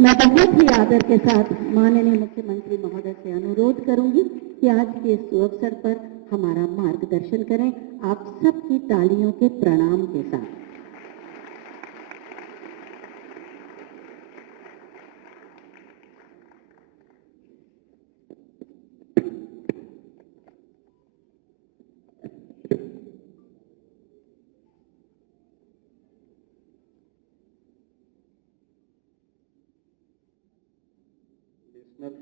मैं बहुत ही आदर के साथ माननीय मुख्यमंत्री महोदय से अनुरोध करूंगी कि आज के इस अवसर पर हमारा मार्गदर्शन करें, आप सबकी तालियों के प्रणाम के साथ। नेशनल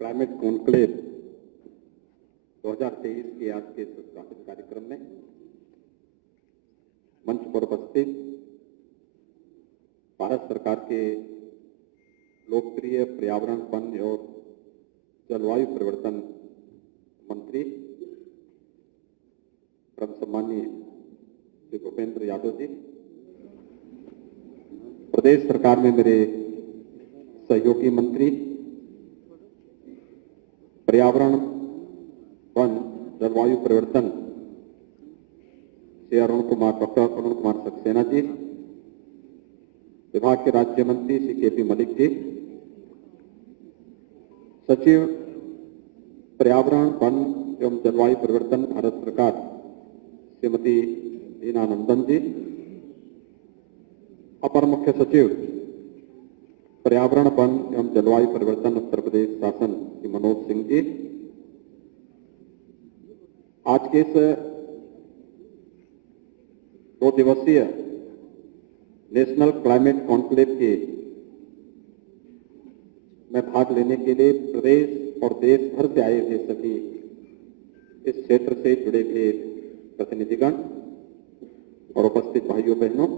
क्लाइमेट कॉन्क्लेव 2023 के आज के स्वागत कार्यक्रम में मंच पर उपस्थित भारत सरकार के लोकप्रिय पर्यावरण, वन और जलवायु परिवर्तन मंत्री परम सम्माननीय श्री भूपेंद्र यादव जी, प्रदेश सरकार में मेरे सहयोगी मंत्री पर्यावरण, वन, जलवायु परिवर्तन श्री डॉक्टर अरुण कुमार सक्सेना जी, विभाग के राज्य मंत्री श्री के पी मलिक जी, सचिव पर्यावरण, वन एवं जलवायु परिवर्तन भारत सरकार श्रीमती लीना नंदन जी, अपर मुख्य सचिव पर्यावरण, वन एवं जलवायु परिवर्तन उत्तर प्रदेश शासन श्री मनोज सिंह जी, आज के इस 2 दिवसीय नेशनल क्लाइमेट कॉन्क्लेव के में भाग लेने के लिए प्रदेश और देश भर से आए हुए सभी इस क्षेत्र से जुड़े हुए प्रतिनिधिगण और उपस्थित भाइयों बहनों,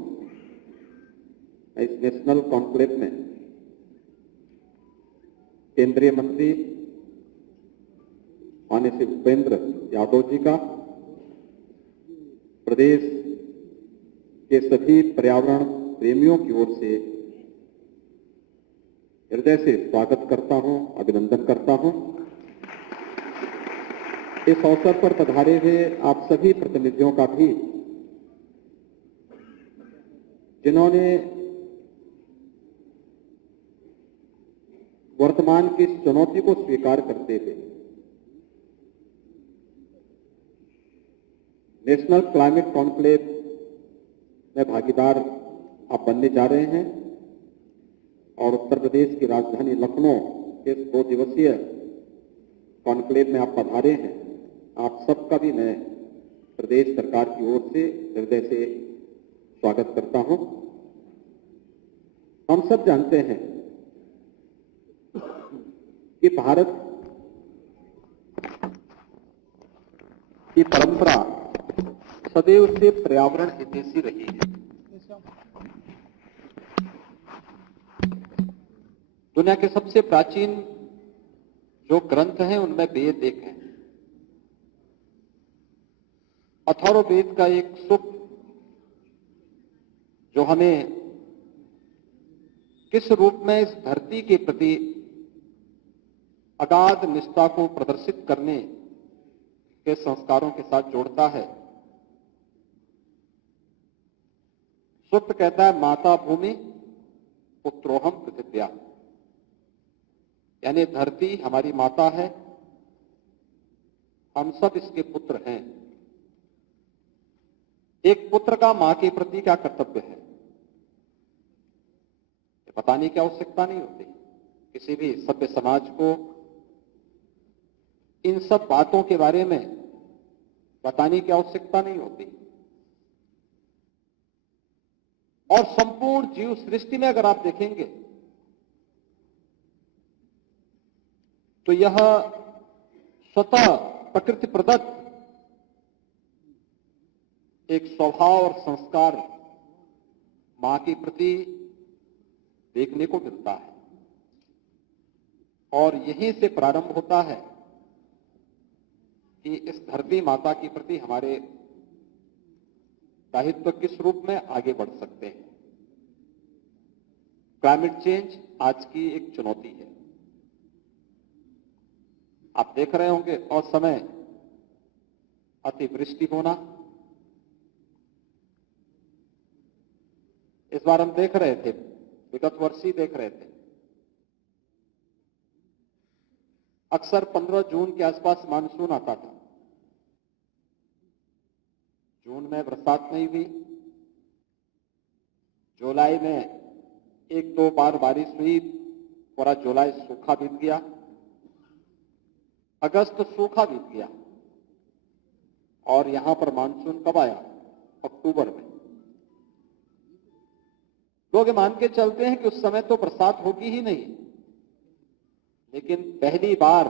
इस नेशनल कॉन्क्लेव में केंद्रीय मंत्री माननीय श्री भूपेंद्र यादव जी का प्रदेश के सभी पर्यावरण प्रेमियों की ओर से हृदय से स्वागत करता हूं, अभिनंदन करता हूं। इस अवसर पर पधारे हुए आप सभी प्रतिनिधियों का भी, जिन्होंने वर्तमान की इस चुनौती को स्वीकार करते हुए नेशनल क्लाइमेट कॉन्क्लेव में भागीदार आप बनने जा रहे हैं और उत्तर प्रदेश की राजधानी लखनऊ के 2 दिवसीय कॉन्क्लेव में आप पधारे हैं। आप सबका भी मैं प्रदेश सरकार की ओर से हृदय से स्वागत करता हूं। हम सब जानते हैं कि भारत की परंपरा सदैव से पर्यावरण हितैषी रही है। दुनिया के सबसे प्राचीन जो ग्रंथ हैं उनमें वेद एक है। अथर्ववेद का एक सूक्त जो हमें किस रूप में इस धरती के प्रति अगाध निष्ठा को प्रदर्शित करने के संस्कारों के साथ जोड़ता है। सूक्त कहता है, माता भूमि पुत्रोहम पृथिव्या, यानी धरती हमारी माता है, हम सब इसके पुत्र हैं। एक पुत्र का मां के प्रति क्या कर्तव्य है, ये बताने की आवश्यकता नहीं होती। किसी भी सभ्य समाज को इन सब बातों के बारे में बताने की आवश्यकता नहीं होती। और संपूर्ण जीव सृष्टि में अगर आप देखेंगे तो यह स्वतः प्रकृति प्रदत्त एक स्वभाव और संस्कार मां के प्रति देखने को मिलता है। और यहीं से प्रारंभ होता है कि इस धरती माता के प्रति हमारे दायित्व किस रूप में आगे बढ़ सकते हैं। क्लाइमेट चेंज आज की एक चुनौती है। आप देख रहे होंगे असमय अतिवृष्टि होना, इस बार हम देख रहे थे, विगत वर्ष ही देख रहे थे अक्सर 15 जून के आसपास मानसून आता था। जून में बरसात नहीं हुई, जुलाई में एक दो बार बारिश हुई, पूरा जुलाई सूखा बीत गया, अगस्त सूखा बीत गया, और यहां पर मानसून कब आया? अक्टूबर में। लोग मान के चलते हैं कि उस समय तो बरसात होगी ही नहीं, लेकिन पहली बार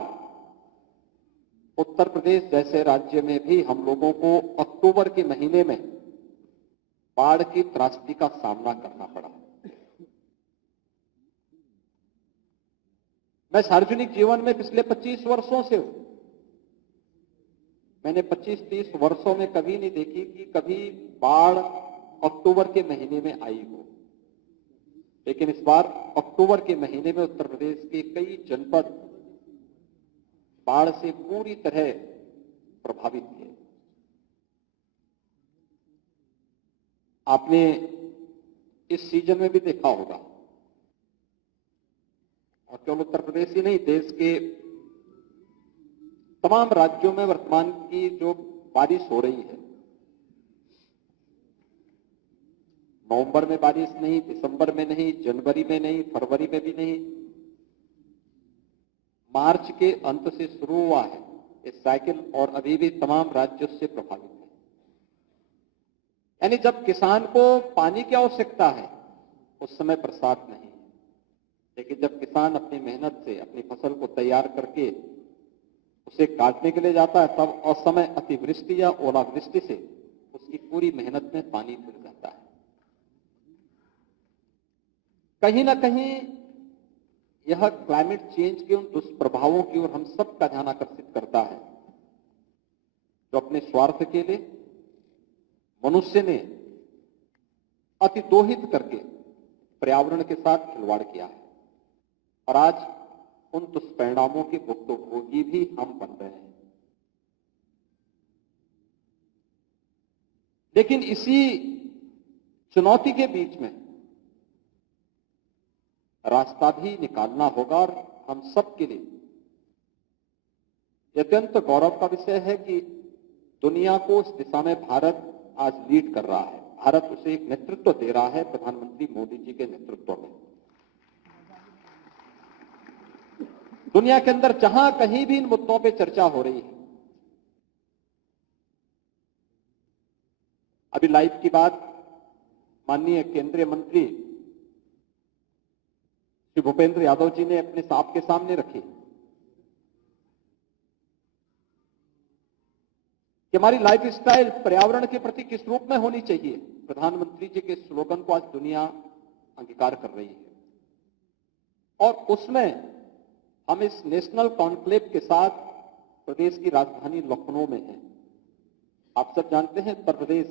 उत्तर प्रदेश जैसे राज्य में भी हम लोगों को अक्टूबर के महीने में बाढ़ की त्रासदी का सामना करना पड़ा। मैं सार्वजनिक जीवन में पिछले 25 वर्षों से हूं, मैंने 25-30 वर्षों में कभी नहीं देखी कि कभी बाढ़ अक्टूबर के महीने में आई हो, लेकिन इस बार अक्टूबर के महीने में उत्तर प्रदेश के कई जनपद बाढ़ से पूरी तरह प्रभावित थे। आपने इस सीजन में भी देखा होगा, और केवल उत्तर प्रदेश ही नहीं, देश के तमाम राज्यों में वर्तमान की जो बारिश हो रही है, नवंबर में बारिश नहीं, दिसंबर में नहीं, जनवरी में नहीं, फरवरी में भी नहीं, मार्च के अंत से शुरू हुआ है इस साइकिल, और अभी भी तमाम राज्य उससे प्रभावित हैं। यानी जब किसान को पानी की आवश्यकता है उस समय बरसात नहीं, लेकिन जब किसान अपनी मेहनत से अपनी फसल को तैयार करके उसे काटने के लिए जाता है, तब असमय अतिवृष्टि या ओलावृष्टि से उसकी पूरी मेहनत में पानी फिर जाता है। कहीं ना कहीं यह क्लाइमेट चेंज के उन दुष्प्रभावों की ओर हम सबका ध्यान आकर्षित करता है, जो अपने स्वार्थ के लिए मनुष्य ने अतिदोहित करके पर्यावरण के साथ खिलवाड़ किया है, और आज उन दुष्परिणामों के भुक्तभोगी भी हम बन रहे हैं। लेकिन इसी चुनौती के बीच में रास्ता भी निकालना होगा, और हम सब के लिए अत्यंत गौरव का विषय है कि दुनिया को इस दिशा में भारत आज लीड कर रहा है। भारत उसे एक नेतृत्व दे रहा है प्रधानमंत्री मोदी जी के नेतृत्व में। दुनिया के अंदर जहां कहीं भी इन मुद्दों पे चर्चा हो रही है, अभी लाइव की बात माननीय केंद्रीय मंत्री श्री भूपेंद्र यादव जी ने अपने आपके सामने रखी कि हमारी लाइफ स्टाइल पर्यावरण के प्रति किस रूप में होनी चाहिए। प्रधानमंत्री जी के स्लोगन को आज दुनिया अंगीकार कर रही है, और उसमें हम इस नेशनल कॉन्क्लेव के साथ प्रदेश की राजधानी लखनऊ में हैं। आप सब जानते हैं उत्तर प्रदेश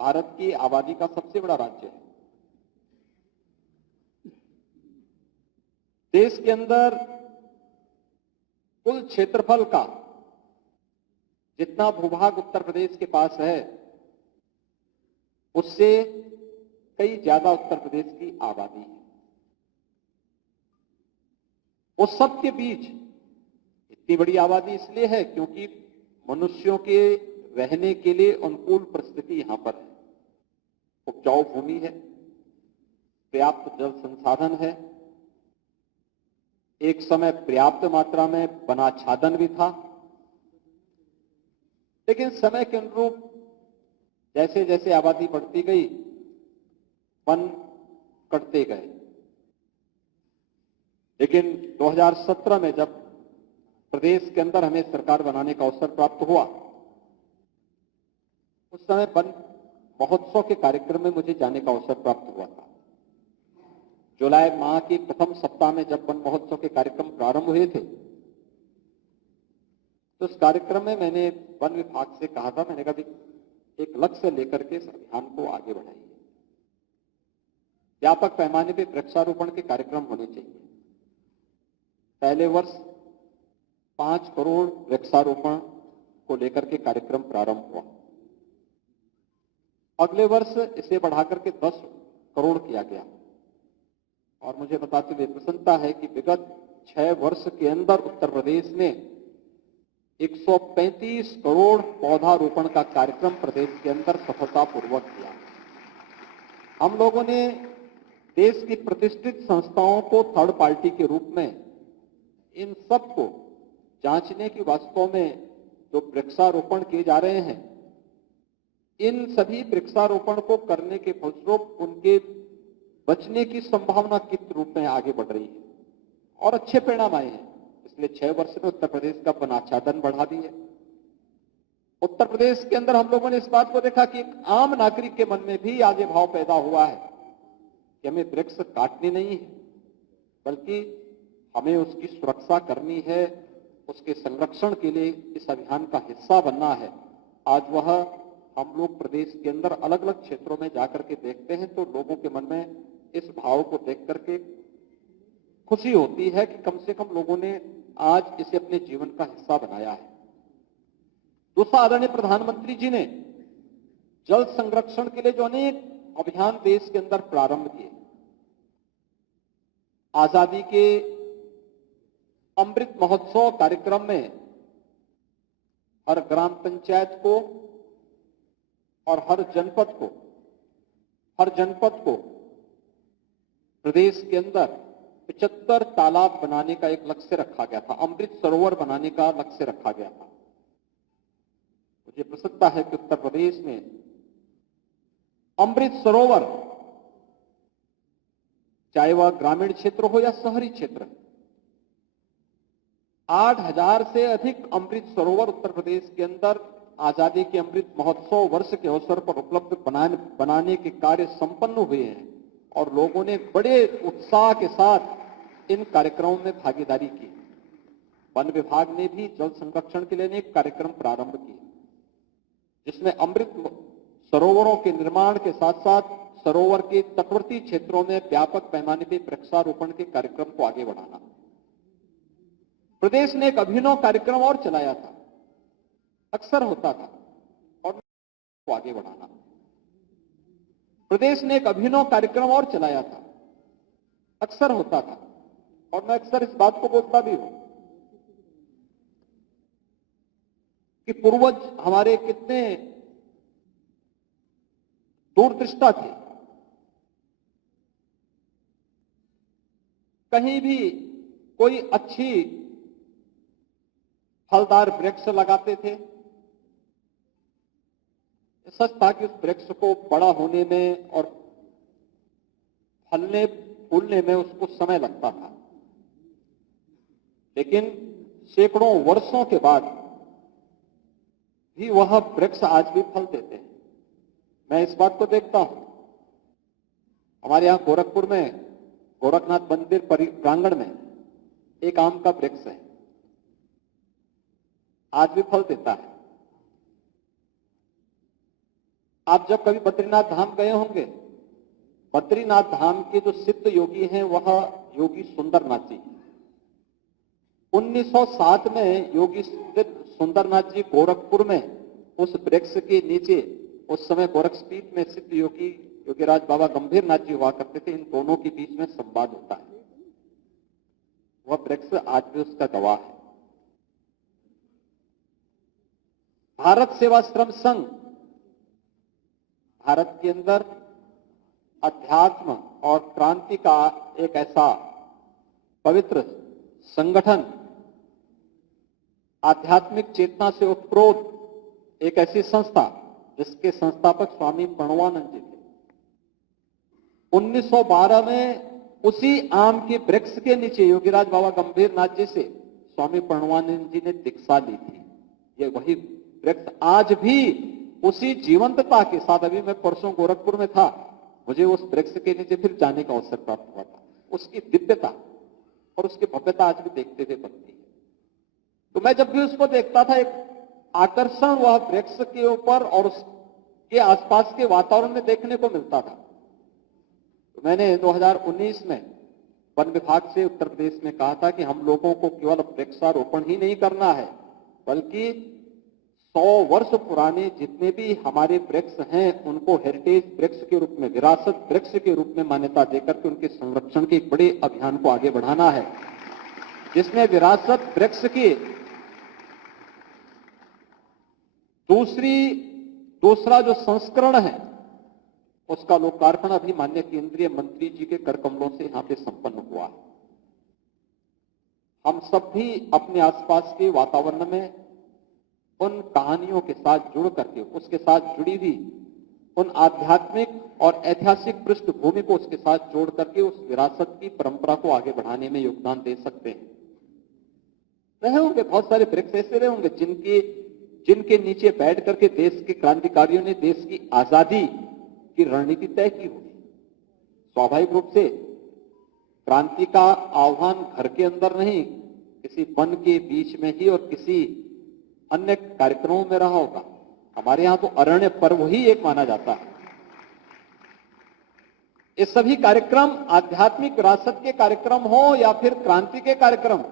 भारत की आबादी का सबसे बड़ा राज्य है। देश के अंदर कुल क्षेत्रफल का जितना भूभाग उत्तर प्रदेश के पास है, उससे कई ज्यादा उत्तर प्रदेश की आबादी है। उस सब के बीच इतनी बड़ी आबादी इसलिए है क्योंकि मनुष्यों के रहने के लिए अनुकूल परिस्थिति यहां पर है। उपजाऊ भूमि है, पर्याप्त जल संसाधन है, एक समय पर्याप्त मात्रा में वनाच्छादन भी था, लेकिन समय के अनुरूप जैसे जैसे आबादी बढ़ती गई, वन कटते गए। लेकिन 2017 में जब प्रदेश के अंदर हमें सरकार बनाने का अवसर प्राप्त हुआ, उस समय वन महोत्सव के कार्यक्रम में मुझे जाने का अवसर प्राप्त हुआ था। जुलाई माह के प्रथम सप्ताह में जब वन महोत्सव के कार्यक्रम प्रारंभ हुए थे, तो उस कार्यक्रम में मैंने वन विभाग से कहा था, मैंने कहा एक लक्ष्य लेकर के इस अभियान को आगे बढ़ाइए। व्यापक पैमाने पर वृक्षारोपण के कार्यक्रम होने चाहिए। पहले वर्ष 5 करोड़ वृक्षारोपण को लेकर के कार्यक्रम प्रारंभ हुआ। अगले वर्ष इसे बढ़ाकर के 10 करोड़ किया गया, और मुझे बताते हुए प्रसन्नता है कि विगत 6 वर्ष के अंदर उत्तर प्रदेश ने 135 करोड़ पौधारोपण का कार्यक्रम प्रदेश के अंदर सफलतापूर्वक किया। हम लोगों ने देश की प्रतिष्ठित संस्थाओं को थर्ड पार्टी के रूप में इन सबको जांचने की वास्तव में जो वृक्षारोपण किए जा रहे हैं, इन सभी वृक्षारोपण को करने के फलस्वरूप उनके बचने की संभावना किस रूप में आगे बढ़ रही है और अच्छे परिणाम आए हैं। इसलिए 6 वर्ष में उत्तर प्रदेश का वनाच्छादन बढ़ा दी है। उत्तर प्रदेश के अंदर हम लोगों ने इस बात को देखा कि एक आम नागरिक के मन में भी आज ये भाव पैदा हुआ है कि हमें वृक्ष काटने नहीं है, बल्कि हमें उसकी सुरक्षा करनी है, उसके संरक्षण के लिए इस अभियान का हिस्सा बनना है। आज वह हम लोग प्रदेश के अंदर अलग अलग क्षेत्रों में जाकर के देखते हैं तो लोगों के मन में इस भाव को देख करके खुशी होती है कि कम से कम लोगों ने आज इसे अपने जीवन का हिस्सा बनाया है। दूसरा, आदरणीय प्रधानमंत्री जी ने जल संरक्षण के लिए जो अनेक अभियान देश के अंदर प्रारंभ किए, आजादी के अमृत महोत्सव कार्यक्रम में हर ग्राम पंचायत को और हर जनपद को प्रदेश के अंदर 75 तालाब बनाने का एक लक्ष्य रखा गया था, अमृत सरोवर बनाने का लक्ष्य रखा गया था। मुझे प्रसन्नता है कि उत्तर प्रदेश में अमृत सरोवर, चाहे वह ग्रामीण क्षेत्र हो या शहरी क्षेत्र, 8000 से अधिक अमृत सरोवर उत्तर प्रदेश के अंदर आजादी के अमृत महोत्सव वर्ष के अवसर पर उपलब्ध बनाने के कार्य संपन्न हुए हैं और लोगों ने बड़े उत्साह के साथ इन कार्यक्रमों में भागीदारी की। वन विभाग ने भी जल संरक्षण के लिए अनेक कार्यक्रम प्रारंभ किए, जिसमें अमृत सरोवरों के निर्माण के साथ साथ सरोवर के तटवर्ती क्षेत्रों में व्यापक पैमाने पर वृक्षारोपण के कार्यक्रम को आगे बढ़ाना। प्रदेश ने एक अभिनव कार्यक्रम और चलाया था, अक्सर होता था, और को आगे बढ़ाना। प्रदेश ने एक अभिनव कार्यक्रम और चलाया था, अक्सर होता था, और मैं अक्सर इस बात को बोलता भी हूं कि पूर्वज हमारे कितने दूरदृष्टा थे। कहीं भी कोई अच्छी फलदार वृक्ष लगाते थे, सच था कि उस वृक्ष को बड़ा होने में और फलने फूलने में उसको समय लगता था, लेकिन सैकड़ों वर्षों के बाद भी वह वृक्ष आज भी फल देते हैं। मैं इस बात को देखता हूं, हमारे यहां गोरखपुर में गोरखनाथ मंदिर प्रांगण में एक आम का वृक्ष है, आज भी फल देता है। आप जब कभी बद्रीनाथ धाम गए होंगे, बद्रीनाथ धाम के जो सिद्ध योगी हैं वह योगी सुंदरनाथ जी। 1907 में योगी सुंदरनाथ जी गोरखपुर में उस वृक्ष के नीचे, उस समय गोरखपीठ में सिद्ध योगी योगीराज बाबा गंभीर नाथ जी हुआ करते थे। इन दोनों के बीच में संवाद होता है, वह वृक्ष आज भी उसका गवाह है। भारत सेवाश्रम संघ भारत के अंदर अध्यात्म और क्रांति का एक ऐसा पवित्र संगठन, आध्यात्मिक चेतना से उत्प्रोत एक ऐसी संस्था जिसके संस्थापक स्वामी प्रणवानंद जी थे। 1912 में उसी आम के वृक्ष के नीचे योगीराज बाबा गंभीर नाथ जी से स्वामी प्रणवानंद जी ने दीक्षा ली थी। ये वही वृक्ष आज भी उसी जीवंतता के साथ, अभी मैं परसों गोरखपुर में था, मुझे उस वृक्ष के नीचे फिर जाने का अवसर प्राप्त हुआ था। उसकी दिव्यता और उसकी भव्यता आज भी देखते हुए बनती है। तो मैं जब भी उसको देखता था, एक आकर्षण वह वृक्ष के ऊपर और उसके आसपास के वातावरण में देखने को मिलता था। तो मैंने 2019 में वन विभाग से उत्तर प्रदेश में कहा था कि हम लोगों को केवल वृक्षारोपण ही नहीं करना है, बल्कि 100 वर्ष पुराने जितने भी हमारे वृक्ष हैं उनको हेरिटेज वृक्ष के रूप में, विरासत वृक्ष के रूप में मान्यता देकर के उनके संरक्षण के एक बड़े अभियान को आगे बढ़ाना है। जिसमें विरासत वृक्ष की दूसरा जो संस्करण है उसका लोकार्पण अभी माननीय केंद्रीय मंत्री जी के कर कमलों से यहां पे संपन्न हुआ है। हम सब भी अपने आसपास के वातावरण में उन कहानियों के साथ जुड़ करके, उसके साथ जुड़ी हुई उन आध्यात्मिक और ऐतिहासिक पृष्ठभूमि को उसके साथ जोड़ करके उस विरासत की परंपरा को आगे बढ़ाने में योगदान दे सकते हैं। रहे होंगे बहुत सारे वृक्ष ऐसे रहे होंगे जिनके नीचे बैठ करके देश के क्रांतिकारियों ने देश की आजादी की रणनीति तय की होगी। स्वाभाविक रूप से क्रांति का आह्वान घर के अंदर नहीं, किसी वन के बीच में ही और किसी अन्य कार्यक्रमों में रहा होगा। हमारे यहां तो अरण्य पर्व ही एक माना जाता है। ये सभी कार्यक्रम आध्यात्मिक विरासत के कार्यक्रम हो या फिर क्रांति के कार्यक्रम,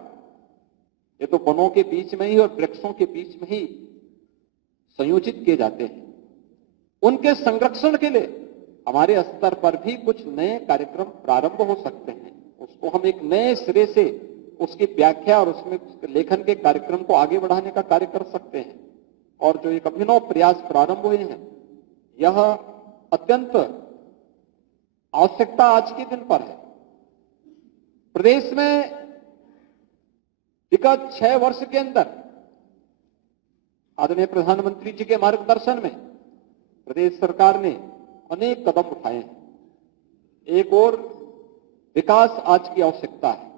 ये तो वनों के बीच में ही और वृक्षों के बीच में ही संयोजित किए जाते हैं। उनके संरक्षण के लिए हमारे स्तर पर भी कुछ नए कार्यक्रम प्रारंभ हो सकते हैं। उसको हम एक नए सिरे से उसकी व्याख्या और उसमें लेखन के कार्यक्रम को आगे बढ़ाने का कार्य कर सकते हैं। और जो एक अभिनव प्रयास प्रारंभ हुए हैं, यह अत्यंत आवश्यकता आज के दिन पर है। प्रदेश में विगत 6 वर्ष के अंदर आदरणीय प्रधानमंत्री जी के मार्गदर्शन में प्रदेश सरकार ने अनेक कदम उठाए हैं। एक और विकास आज की आवश्यकता है,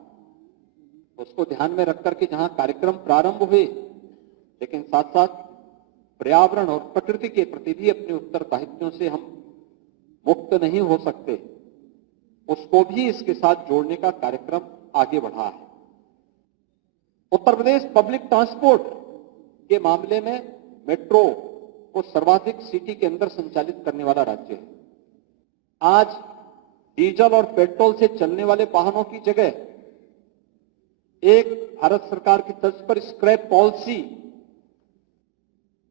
उसको ध्यान में रख करके जहां कार्यक्रम प्रारंभ हुए, लेकिन साथ साथ पर्यावरण और प्रकृति के प्रति भी अपने उत्तरदायित्वों से हम मुक्त नहीं हो सकते, उसको भी इसके साथ जोड़ने का कार्यक्रम आगे बढ़ा है। उत्तर प्रदेश पब्लिक ट्रांसपोर्ट के मामले में मेट्रो को सर्वाधिक सिटी के अंदर संचालित करने वाला राज्य है। आज डीजल और पेट्रोल से चलने वाले वाहनों की जगह एक भारत सरकार की तर्ज पर स्क्रैप पॉलिसी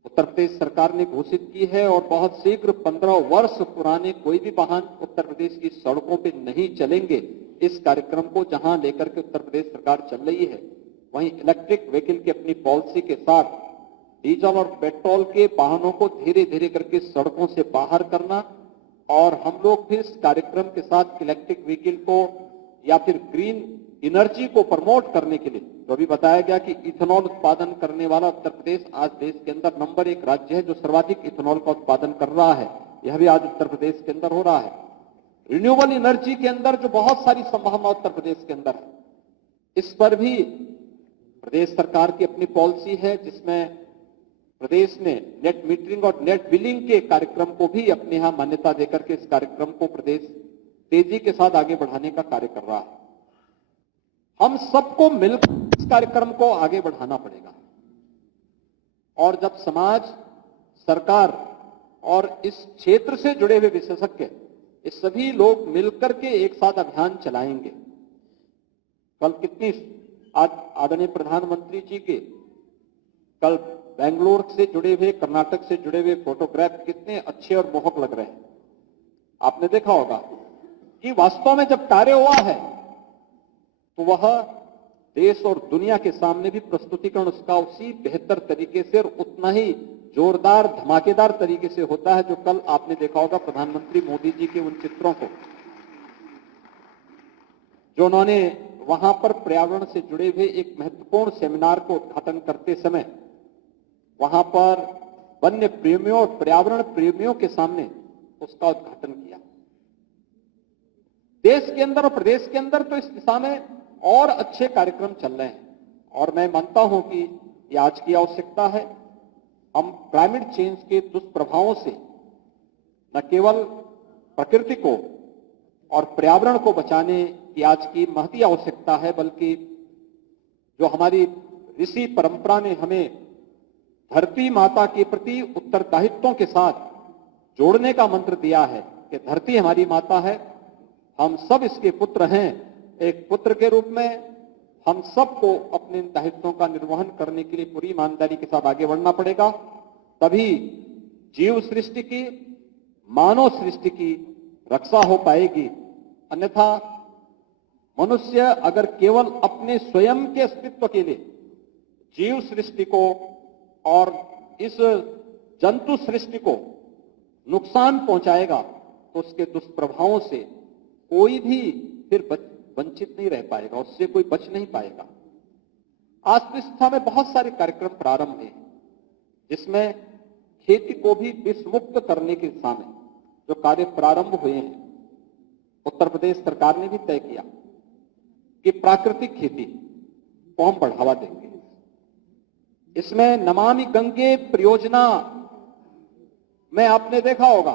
उत्तर प्रदेश सरकार ने घोषित की है और बहुत शीघ्र 15 वर्ष पुराने कोई भी वाहन उत्तर प्रदेश की सड़कों पे नहीं चलेंगे। इस कार्यक्रम को जहां लेकर के उत्तर प्रदेश सरकार चल रही है, वहीं इलेक्ट्रिक व्हीकल की अपनी पॉलिसी के साथ डीजल और पेट्रोल के वाहनों को धीरे धीरे करके सड़कों से बाहर करना, और हम लोग भी इस कार्यक्रम के साथ इलेक्ट्रिक व्हीकल को या फिर ग्रीन एनर्जी को प्रमोट करने के लिए, जो भी बताया गया कि इथेनॉल उत्पादन करने वाला उत्तर प्रदेश आज देश के अंदर नंबर 1 राज्य है जो सर्वाधिक इथेनॉल का उत्पादन कर रहा है। यह भी आज उत्तर प्रदेश के अंदर हो रहा है। रिन्यूएबल एनर्जी के अंदर जो बहुत सारी संभावना उत्तर प्रदेश के अंदर है, इस पर भी प्रदेश सरकार की अपनी पॉलिसी है, जिसमें प्रदेश ने नेट मीटरिंग और नेट बिलिंग के कार्यक्रम को भी अपने यहां मान्यता देकर के इस कार्यक्रम को प्रदेश तेजी के साथ आगे बढ़ाने का कार्य कर रहा है। हम सबको मिलकर इस कार्यक्रम को आगे बढ़ाना पड़ेगा, और जब समाज, सरकार और इस क्षेत्र से जुड़े हुए विशेषज्ञ, ये सभी लोग मिलकर के एक साथ अभियान चलाएंगे। कल कितनी आज आदरणीय प्रधानमंत्री जी के कल बेंगलुरु से जुड़े हुए, कर्नाटक से जुड़े हुए फोटोग्राफ कितने अच्छे और मोहक लग रहे हैं। आपने देखा होगा कि वास्तव में जब कार्य हुआ है तो वह देश और दुनिया के सामने भी प्रस्तुतिकरण उसका उसी बेहतर तरीके से और उतना ही जोरदार, धमाकेदार तरीके से होता है, जो कल आपने देखा होगा प्रधानमंत्री मोदी जी के उन चित्रों को, जो उन्होंने वहां पर पर्यावरण से जुड़े हुए एक महत्वपूर्ण सेमिनार को उद्घाटन करते समय वहां पर वन्य प्रेमियों और पर्यावरण प्रेमियों के सामने उसका उद्घाटन किया। देश के अंदर और प्रदेश के अंदर तो इस दिशा में और अच्छे कार्यक्रम चल रहे हैं, और मैं मानता हूं कि ये आज की आवश्यकता है। हम क्लाइमेट चेंज के दुष्प्रभावों से न केवल प्रकृति को और पर्यावरण को बचाने की आज की महती आवश्यकता है, बल्कि जो हमारी ऋषि परंपरा ने हमें धरती माता के प्रति उत्तरदायित्वों के साथ जोड़ने का मंत्र दिया है कि धरती हमारी माता है, हम सब इसके पुत्र हैं। एक पुत्र के रूप में हम सबको अपने दायित्वों का निर्वहन करने के लिए पूरी ईमानदारी के साथ आगे बढ़ना पड़ेगा, तभी जीव सृष्टि की, मानव सृष्टि की रक्षा हो पाएगी। अन्यथा मनुष्य अगर केवल अपने स्वयं के अस्तित्व के लिए जीव सृष्टि को और इस जंतु सृष्टि को नुकसान पहुंचाएगा तो उसके दुष्प्रभावों से कोई भी फिर वंचित नहीं रह पाएगा, उससे कोई बच नहीं पाएगा। आज प्रतिष्ठा में बहुत सारे कार्यक्रम प्रारंभ हुए जिसमें खेती को भी विषमुक्त करने की दिशा में जो कार्य प्रारंभ हुए हैं, उत्तर प्रदेश सरकार ने भी तय किया कि प्राकृतिक खेती को हम बढ़ावा देंगे। इसमें नमामि गंगे परियोजना में आपने देखा होगा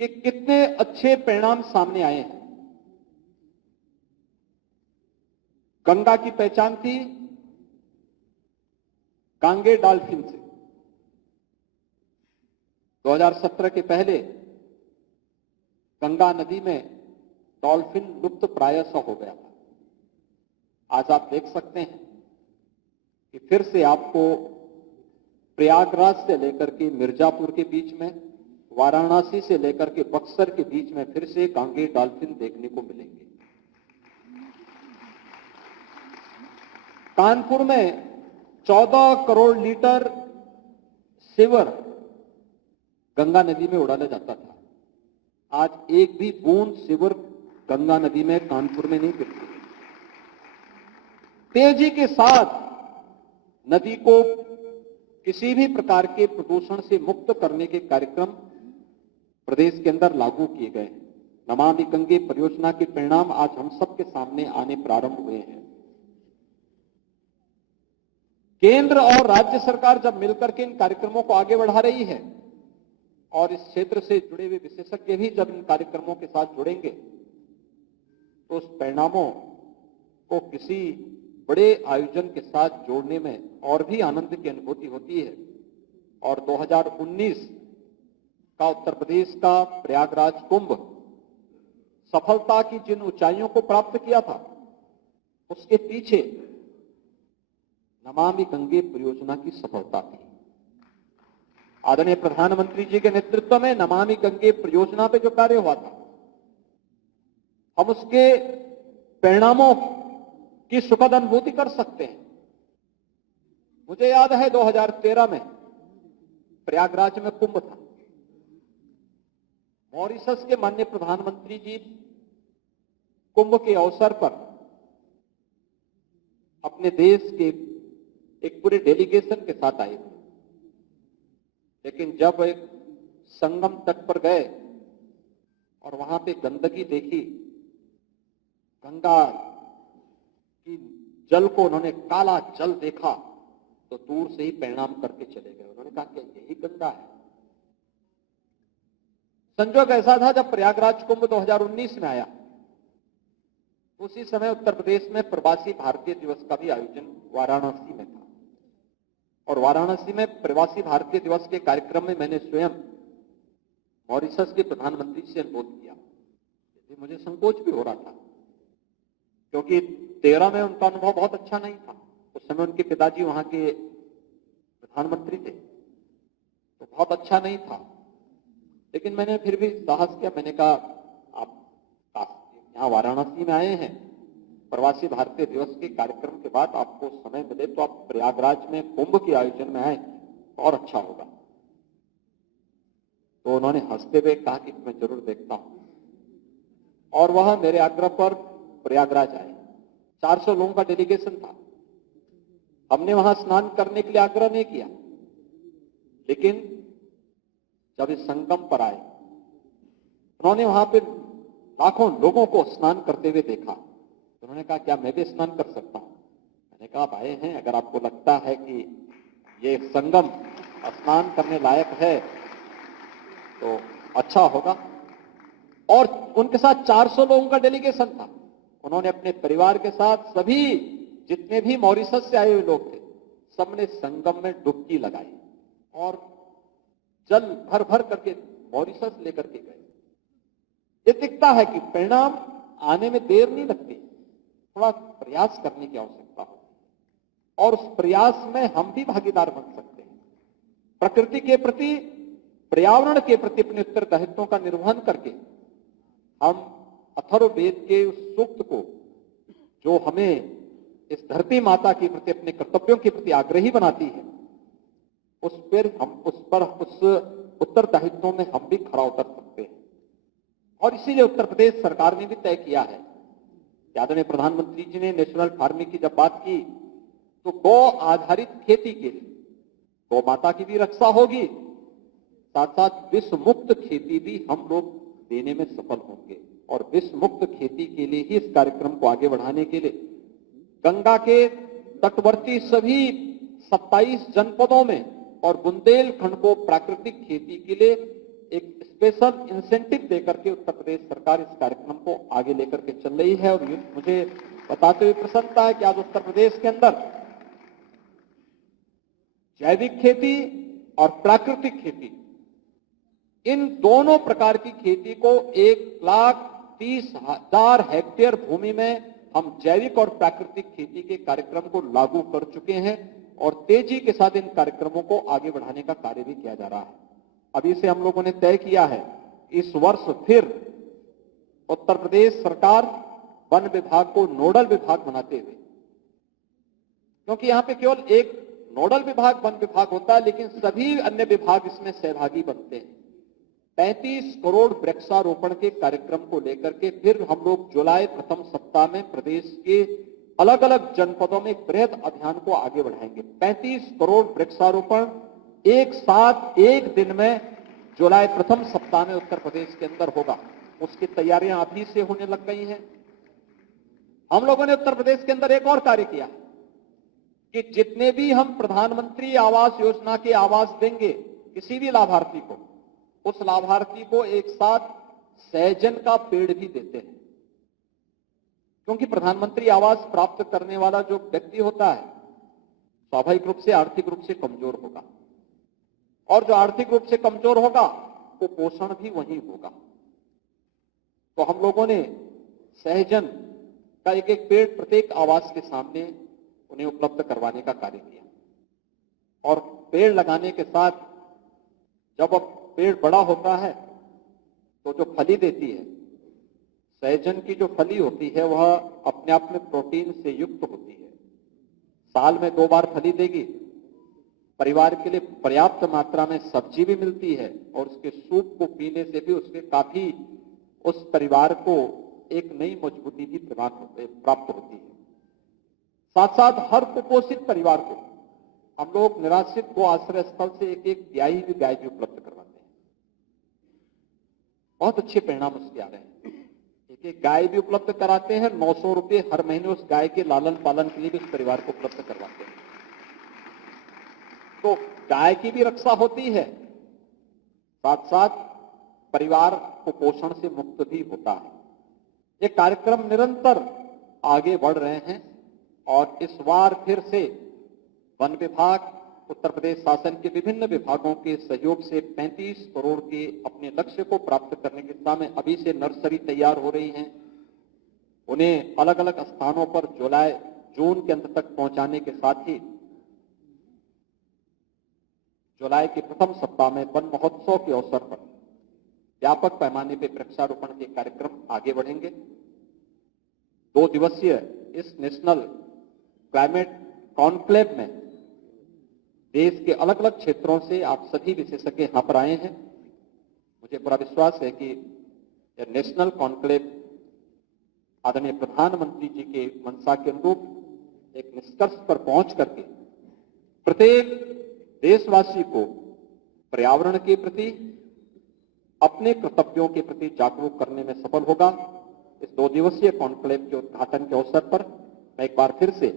कि कितने अच्छे परिणाम सामने आए हैं। गंगा की पहचान थी कांगे डॉल्फिन से। 2017 के पहले गंगा नदी में डॉल्फिन लुप्त प्राय सा हो गया था। आज आप देख सकते हैं कि फिर से आपको प्रयागराज से लेकर के मिर्जापुर के बीच में, वाराणसी से लेकर के बक्सर के बीच में फिर से कांगे डॉल्फिन देखने को मिलेंगे। कानपुर में 14 करोड़ लीटर सीवर गंगा नदी में उड़ाया जाता था। आज एक भी बूंद सीवर गंगा नदी में कानपुर में नहीं गिरती। तेजी के साथ नदी को किसी भी प्रकार के प्रदूषण से मुक्त करने के कार्यक्रम प्रदेश के अंदर लागू किए गए हैं। नमामि गंगे परियोजना के परिणाम आज हम सबके सामने आने प्रारंभ हुए हैं। केंद्र और राज्य सरकार जब मिलकर के इन कार्यक्रमों को आगे बढ़ा रही है और इस क्षेत्र से जुड़े हुए विशेषज्ञ भी जब इन कार्यक्रमों के साथ जुड़ेंगे तो उस परिणामों को किसी बड़े आयोजन के साथ जोड़ने में और भी आनंद की अनुभूति होती है। और 2019 का उत्तर प्रदेश का प्रयागराज कुंभ सफलता की जिन ऊंचाइयों को प्राप्त किया था उसके पीछे नमामि गंगे परियोजना की सफलता थी। आदरणीय प्रधानमंत्री जी के नेतृत्व में नमामि गंगे परियोजना पे जो कार्य हुआ था, हम उसके परिणामों की सुखद अनुभूति कर सकते हैं। मुझे याद है 2013 में प्रयागराज में कुंभ था। मॉरिशस के माननीय प्रधानमंत्री जी कुंभ के अवसर पर अपने देश के एक पूरे डेलीगेशन के साथ आए थे, लेकिन जब एक संगम तट पर गए और वहां पे गंदगी देखी, गंगा की जल को उन्होंने काला जल देखा तो दूर से ही परिणाम करके चले गए। उन्होंने कहा कि यही गंगा है। संजोग ऐसा था जब प्रयागराज कुंभ 2019 में आया, उसी समय उत्तर प्रदेश में प्रवासी भारतीय दिवस का भी आयोजन वाराणसी में था। और वाराणसी में प्रवासी भारतीय दिवस के कार्यक्रम में मैंने स्वयं मॉरिशस के प्रधानमंत्री से अनुरोध किया। मुझे संकोच भी हो रहा था क्योंकि 13 में उनका अनुभव बहुत अच्छा नहीं था। उस समय उनके पिताजी वहां के प्रधानमंत्री थे तो बहुत अच्छा नहीं था, लेकिन मैंने फिर भी साहस किया। मैंने कहा आप यहाँ वाराणसी में आए हैं, प्रवासी भारतीय दिवस के कार्यक्रम के बाद आपको समय मिले तो आप प्रयागराज में कुंभ के आयोजन में आए और अच्छा होगा। तो उन्होंने हंसते हुए कहा कि मैं जरूर देखता हूं, और वह मेरे आग्रह पर प्रयागराज आए। 400 लोगों का डेलीगेशन था। हमने वहां स्नान करने के लिए आग्रह नहीं किया, लेकिन जब इस संगम पर आए उन्होंने वहां पे लाखों लोगों को स्नान करते हुए देखा। उन्होंने कहा क्या मैं भी स्नान कर सकता हूं? मैंने कहा आप आए हैं, अगर आपको लगता है कि ये संगम स्नान करने लायक है तो अच्छा होगा। और उनके साथ 400 लोगों का डेलीगेशन था। उन्होंने अपने परिवार के साथ सभी जितने भी मॉरिशस से आए हुए लोग थे सबने संगम में डुबकी लगाई और जल भर भर करके मॉरिशस लेकर के गए। ये दिखता है कि परिणाम आने में देर नहीं लगती, थोड़ा प्रयास करने की आवश्यकता होती और उस प्रयास में हम भी भागीदार बन सकते हैं। प्रकृति के प्रति, पर्यावरण के प्रति अपने उत्तरदायित्वों का निर्वहन करके हम अथर्ववेद के उस सूक्त को जो हमें इस धरती माता के प्रति अपने कर्तव्यों के प्रति आग्रही बनाती है, उस उत्तरदायित्वों में हम भी खरा उतर सकते हैं। और इसीलिए उत्तर प्रदेश सरकार ने भी तय किया है, आदरणीय प्रधानमंत्री जी ने नेशनल फार्मिंग की जब बात की तो गौ आधारित खेती के लिए गौ माता की भी रक्षा होगी, साथ साथ विष मुक्त खेती भी हम लोग देने में सफल होंगे। और विष मुक्त खेती के लिए ही इस कार्यक्रम को आगे बढ़ाने के लिए गंगा के तटवर्ती सभी 27 जनपदों में और बुंदेलखंड को प्राकृतिक खेती के लिए एक स्पेशल इंसेंटिव देकर के उत्तर प्रदेश सरकार इस कार्यक्रम को आगे लेकर के चल रही है। और मुझे बताते हुए प्रसन्नता है कि आज उत्तर प्रदेश के अंदर जैविक खेती और प्राकृतिक खेती, इन दोनों प्रकार की खेती को 1,30,000 हेक्टेयर भूमि में हम जैविक और प्राकृतिक खेती के कार्यक्रम को लागू कर चुके हैं और तेजी के साथ इन कार्यक्रमों को आगे बढ़ाने का कार्य भी किया जा रहा है। अभी से हम लोगों ने तय किया है, इस वर्ष फिर उत्तर प्रदेश सरकार वन विभाग को नोडल विभाग बनाते हुए, क्योंकि यहां पे केवल एक नोडल विभाग वन विभाग होता है, लेकिन सभी अन्य विभाग इसमें सहभागी बनते हैं। 35 करोड़ वृक्षारोपण के कार्यक्रम को लेकर के फिर हम लोग जुलाई प्रथम सप्ताह में प्रदेश के अलग अलग जनपदों में एक बृहद अभियान को आगे बढ़ाएंगे। 35 करोड़ वृक्षारोपण एक साथ एक दिन में जुलाई प्रथम सप्ताह में उत्तर प्रदेश के अंदर होगा। उसकी तैयारियां अभी से होने लग गई हैं। हम लोगों ने उत्तर प्रदेश के अंदर एक और कार्य किया कि जितने भी हम प्रधानमंत्री आवास योजना के आवास देंगे किसी भी लाभार्थी को, उस लाभार्थी को एक साथ सहजन का पेड़ भी देते हैं, क्योंकि प्रधानमंत्री आवास प्राप्त करने वाला जो व्यक्ति होता है स्वाभाविक रूप से आर्थिक रूप से कमजोर होगा, और जो आर्थिक रूप से कमजोर होगा वो पोषण भी वहीं होगा। तो हम लोगों ने सहजन का एक एक पेड़ प्रत्येक आवास के सामने उन्हें उपलब्ध करवाने का कार्य किया। और पेड़ लगाने के साथ जब अब पेड़ बड़ा होता है तो जो फली देती है, सहजन की जो फली होती है वह अपने आप में प्रोटीन से युक्त होती है। साल में 2 बार फली देगी, परिवार के लिए पर्याप्त मात्रा में सब्जी भी मिलती है और उसके सूप को पीने से भी उसके काफी उस परिवार को एक नई मजबूती भी प्राप्त होती है। साथ साथ हर कुपोषित परिवार को हम लोग निराश्रित गो आश्रय स्थल से एक एक ब्याई हुई गाय भी उपलब्ध करवाते हैं। बहुत अच्छे परिणाम उसके आ रहे हैं। एक एक गाय भी उपलब्ध कराते हैं, 900 रुपये हर महीने उस गाय के लालन पालन के लिए भी उस परिवार को उपलब्ध करवाते हैं। तो गाय की भी रक्षा होती है, साथ साथ परिवार कुपोषण से मुक्त भी होता है। ये कार्यक्रम निरंतर आगे बढ़ रहे हैं और इस बार फिर से वन विभाग, उत्तर प्रदेश शासन के विभिन्न विभागों के सहयोग से 35 करोड़ के अपने लक्ष्य को प्राप्त करने की दिशा में अभी से नर्सरी तैयार हो रही हैं। उन्हें अलग अलग स्थानों पर जून के अंत तक पहुंचाने के साथ ही जुलाई के प्रथम सप्ताह में वन महोत्सव के अवसर पर व्यापक पैमाने पर वृक्षारोपण के कार्यक्रम आगे बढ़ेंगे। 2 दिवसीय इस नेशनल क्लाइमेट कॉन्क्लेव में देश के अलग अलग क्षेत्रों से आप सभी विशेषज्ञ यहां पर आए हैं। मुझे पूरा विश्वास है कि यह नेशनल कॉन्क्लेव आदरणीय प्रधानमंत्री जी के मंशा के अनुरूप एक निष्कर्ष पर पहुंच करके प्रत्येक देशवासी को पर्यावरण के प्रति, अपने कर्तव्यों के प्रति जागरूक करने में सफल होगा। इस 2 दिवसीय कॉन्क्लेव के उद्घाटन के अवसर पर मैं एक बार फिर से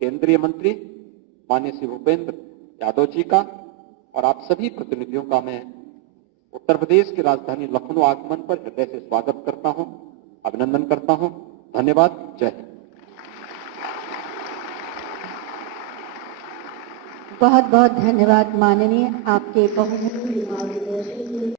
केंद्रीय मंत्री माननीय श्री भूपेंद्र यादव जी का और आप सभी प्रतिनिधियों का मैं उत्तर प्रदेश की राजधानी लखनऊ आगमन पर हृदय से स्वागत करता हूं, अभिनंदन करता हूं। धन्यवाद। जय हिंद। बहुत बहुत धन्यवाद माननीय, आपके बहुमूल्य मार्गदर्शन